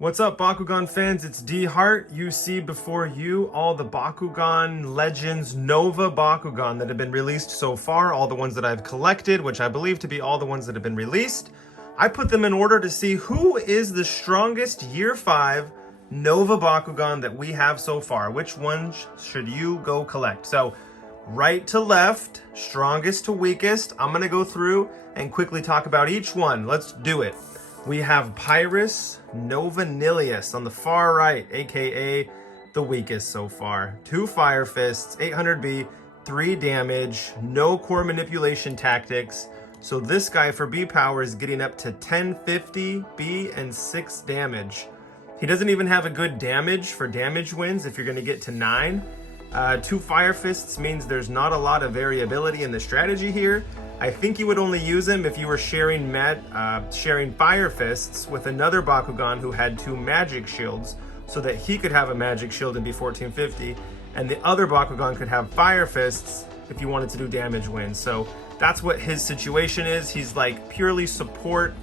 What's up, Bakugan fans? It's D Hart. You see before you all the Bakugan Legends Nova Bakugan that have been released so far, all the ones that I've collected, which I believe to be all the ones that have been released. I put them in order to see who is the strongest Year 5 Nova Bakugan that we have so far. Which ones should you go collect? So, right to left, strongest to weakest. I'm going to go through and quickly talk about each one. Let's do it. We have Pyrus Novanilius on the far right, aka the weakest so far. 2 Fire Fists, 800B, 3 damage, no core manipulation tactics. So this guy for B power is getting up to 1050 B and 6 damage. He doesn't even have a good damage for damage wins if you're going to get to 9. 2 Fire Fists means there's not a lot of variability in the strategy here. I think you would only use him if you were sharing Fire Fists with another Bakugan who had 2 Magic Shields, so that he could have a Magic Shield and be 1450, and the other Bakugan could have Fire Fists if you wanted to do damage wins. So that's what his situation is. He's like purely support,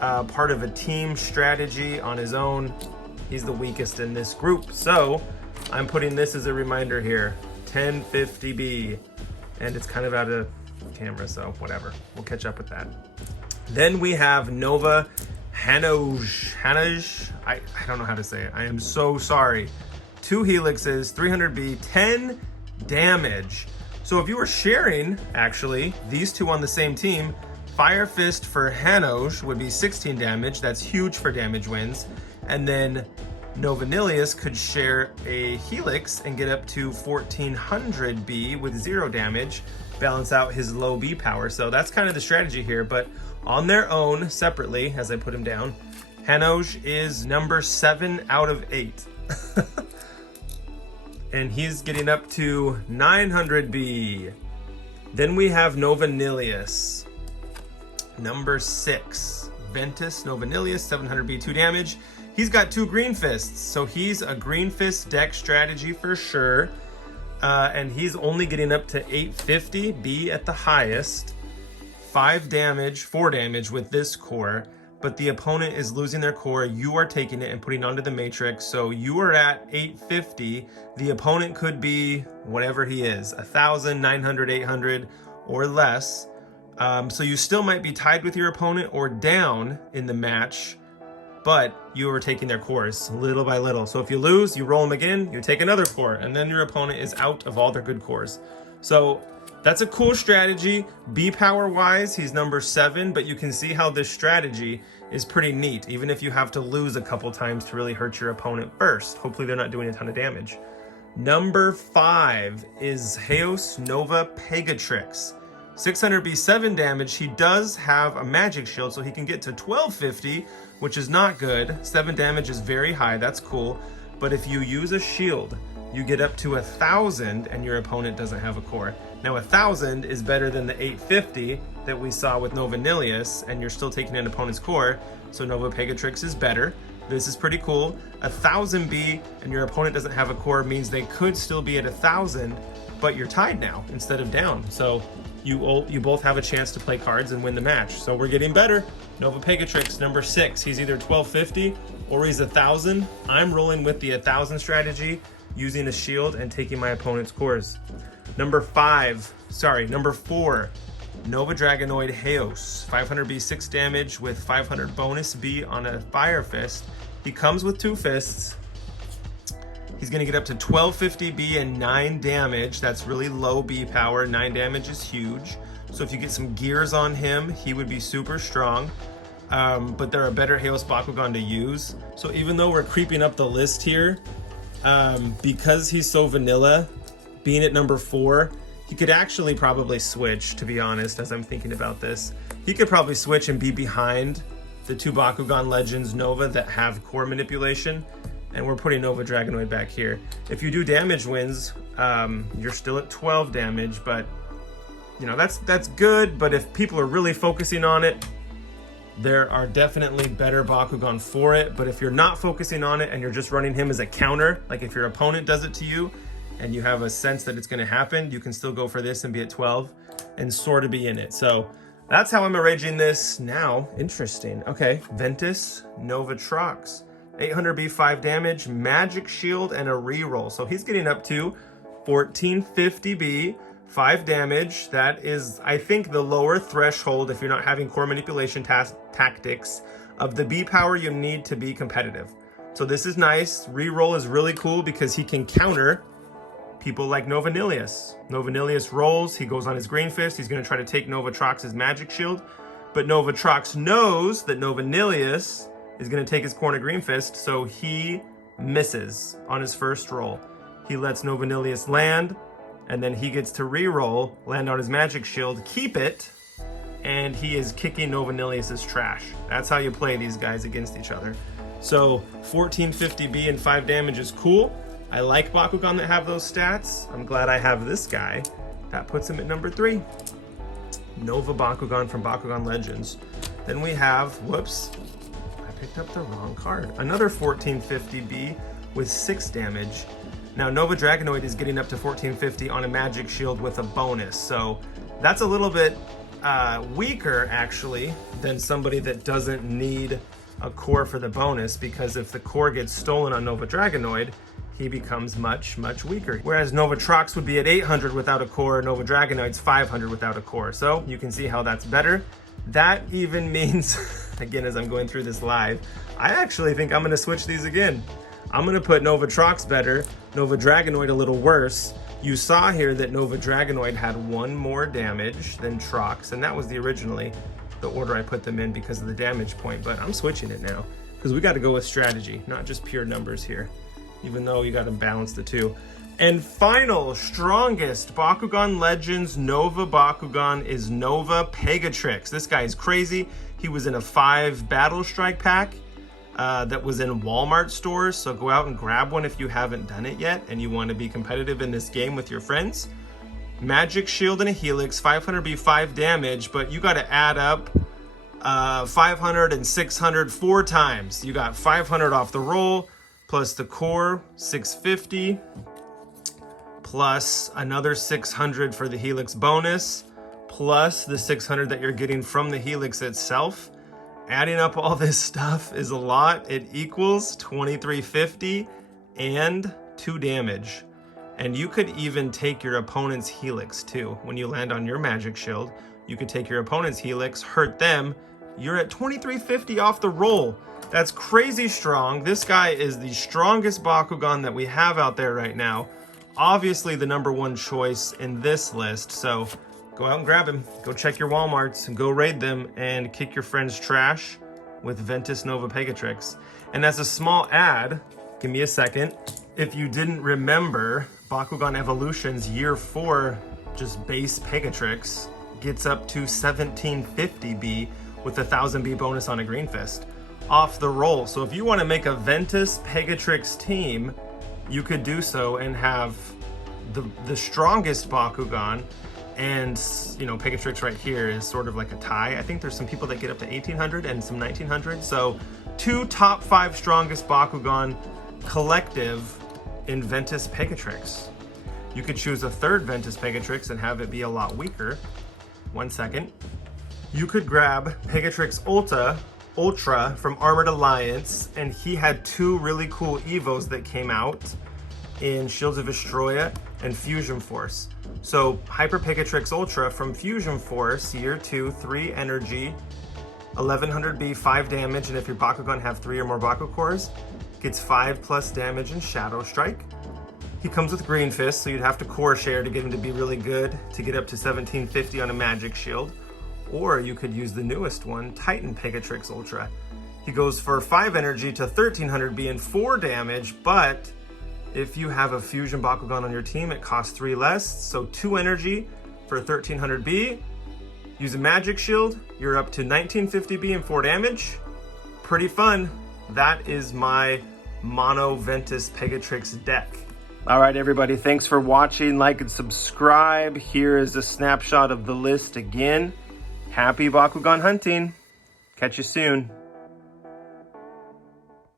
part of a team strategy on his own. He's the weakest in this group. So I'm putting this as a reminder here, 1050B, and it's kind of out of camera, so whatever, we'll catch up with that. Then we have Nova Hanoj. I don't know how to say it. I am so sorry. 2 helixes, 300B, 10 damage. So if you were sharing, actually, these two on the same team, Fire Fist for Hanoj would be 16 damage. That's huge for damage wins. And then Novanilius could share a helix and get up to 1400 B with 0 damage, balance out his low B power. So that's kind of the strategy here, but on their own, separately, as I put him down, Hanoj is number 7 out of 8. And he's getting up to 900 B. Then we have Novanilius, number 6. Ventus Novanilius, 700 B, 2 damage. He's got 2 green fists, so he's a green fist deck strategy for sure. And he's only getting up to 850 B at the highest. 4 damage with this core, but the opponent is losing their core. You are taking it and putting it onto the matrix, so you are at 850. The opponent could be whatever he is, 1,000, 900, 800, or less. So you still might be tied with your opponent or down in the match, but you are taking their cores little by little. So if you lose, you roll them again, you take another core, and then your opponent is out of all their good cores. So that's a cool strategy. B power wise, he's number 7, but you can see how this strategy is pretty neat, even if you have to lose a couple times to really hurt your opponent first. Hopefully they're not doing a ton of damage. Number 5 is Heos Nova Pegatrix. 600B, 7 damage. He does have a magic shield, so he can get to 1250, which is not good. 7 damage is very high, that's cool. But if you use a shield, you get up to 1,000 and your opponent doesn't have a core. Now 1,000 is better than the 850 that we saw with Novanilius, and you're still taking an opponent's core, so Nova Pegatrix is better. This is pretty cool. 1,000B and your opponent doesn't have a core means they could still be at 1,000, but you're tied now instead of down. So you both have a chance to play cards and win the match. So we're getting better. Nova Pegatrix, number 6. He's either 1250 or he's 1,000. I'm rolling with the 1,000 strategy, using a shield and taking my opponent's cores. Number 4, Nova Dragonoid Heos. 500B, 6 damage with 500 bonus B on a Fire Fist. He comes with 2 fists. He's going to get up to 1250 B and 9 damage. That's really low B power. 9 damage is huge. So if you get some gears on him, he would be super strong. But there are better Heos Bakugan to use. So even though we're creeping up the list here, because he's so vanilla, being at number 4, he could actually probably switch, to be honest, as I'm thinking about this. He could probably switch and be behind the 2 Bakugan Legends Nova that have core manipulation. And we're putting Nova Dragonoid back here. If you do damage wins, you're still at 12 damage, but you know, that's good. But if people are really focusing on it, there are definitely better Bakugan for it. But if you're not focusing on it and you're just running him as a counter, like if your opponent does it to you and you have a sense that it's gonna happen, you can still go for this and be at 12 and sort of be in it. So that's how I'm arranging this now. Interesting. Okay, Ventus Nova Trox. 800B, 5 damage, magic shield, and a reroll. So he's getting up to 1450B, 5 damage. That is, I think, the lower threshold if you're not having core manipulation tactics of the B power you need to be competitive. So this is nice. Reroll is really cool because he can counter people like Novanilius. Novanilius rolls, he goes on his Green Fist, he's going to try to take Novatrox's magic shield, but Novatrox knows that Novanilius is going to take his corner Green Fist, so he misses on his first roll. He lets Novanilius land, and then he gets to re-roll, land on his magic shield, keep it, and he is kicking Novanilius's trash. That's how you play these guys against each other. So 1450B and 5 damage is cool. I like Bakugan that have those stats. I'm glad I have this guy. That puts him at number 3. Nova Bakugan from Bakugan Legends. Then we have, whoops, I picked up the wrong card. Another 1450B with 6 damage. Now Nova Dragonoid is getting up to 1450 on a magic shield with a bonus. So that's a little bit weaker actually than somebody that doesn't need a core for the bonus, because if the core gets stolen on Nova Dragonoid, he becomes much, much weaker. Whereas Novatrox would be at 800 without a core, Nova Dragonoid's 500 without a core. So you can see how that's better. That even means, again, as I'm going through this live, I actually think I'm gonna switch these again. I'm gonna put Novatrox better, Nova Dragonoid a little worse. You saw here that Nova Dragonoid had 1 more damage than Trox, and that was originally the order I put them in because of the damage point, but I'm switching it now because we gotta go with strategy, not just pure numbers here, even though you gotta balance the two. And final, strongest Bakugan Legends Nova Bakugan is Nova Pegatrix. This guy is crazy. He was in a 5 Battle Strike pack that was in Walmart stores, so go out and grab one if you haven't done it yet and you want to be competitive in this game with your friends. Magic shield and a helix, 500B, 5 damage, but you got to add up 500 and 600 4 times. You got 500 off the roll, plus the core, 650, plus another 600 for the helix bonus, plus the 600 that you're getting from the helix itself. Adding up all this stuff is a lot. It equals 2350 and 2 damage. And you could even take your opponent's helix too. When you land on your magic shield, you could take your opponent's helix, hurt them. You're at 2350 off the roll. That's crazy strong. This guy is the strongest Bakugan that we have out there right now. Obviously the #1 choice in this list. So go out and grab him. Go check your Walmarts and go raid them and kick your friend's trash with Ventus Nova Pegatrix. And as a small ad, give me a second. If you didn't remember, Bakugan Evolutions Year 4, just base Pegatrix, gets up to 1750B with a 1000B bonus on a Green Fist off the roll. So if you want to make a Ventus Pegatrix team, you could do so and have the strongest Bakugan. And, you know, Pegatrix right here is sort of like a tie. I think there's some people that get up to 1800 and some 1900. So 2 top 5 strongest Bakugan collective in Ventus Pegatrix. You could choose a 3rd Ventus Pegatrix and have it be a lot weaker. 1 second. You could grab Pegatrix Ultra from Armored Alliance, and he had 2 really cool Evos that came out in Shields of Astroya and Fusion Force. So Hyper Pegatrix Ultra from Fusion Force, Year 2, 3 energy, 1100B, 5 damage, and if your Bakugan have 3 or more Baku cores, gets 5+ damage and Shadow Strike. He comes with Green Fist, so you'd have to core share to get him to be really good to get up to 1750 on a magic shield. Or you could use the newest one, Titan Pegatrix Ultra. He goes for 5 energy to 1300B and 4 damage, but if you have a Fusion Bakugan on your team, it costs 3 less, so 2 energy for 1300B. Use a magic shield, you're up to 1950B and 4 damage. Pretty fun. That is my Mono Ventus Pegatrix deck. All right, everybody, thanks for watching. Like and subscribe. Here is a snapshot of the list again. Happy Bakugan hunting. Catch you soon.